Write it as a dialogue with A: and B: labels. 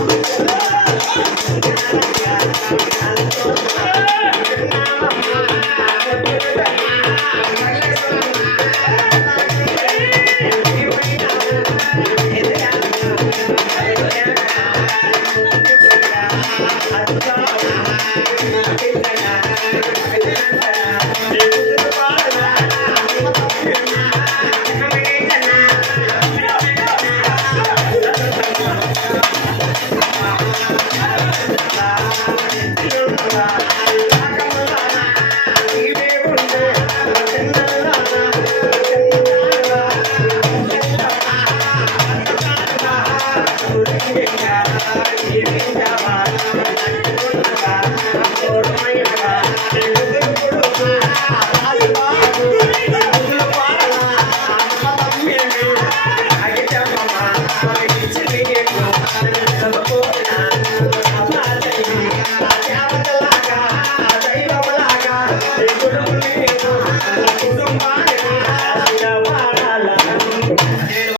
A: Yeah. కుటుంబాన్ని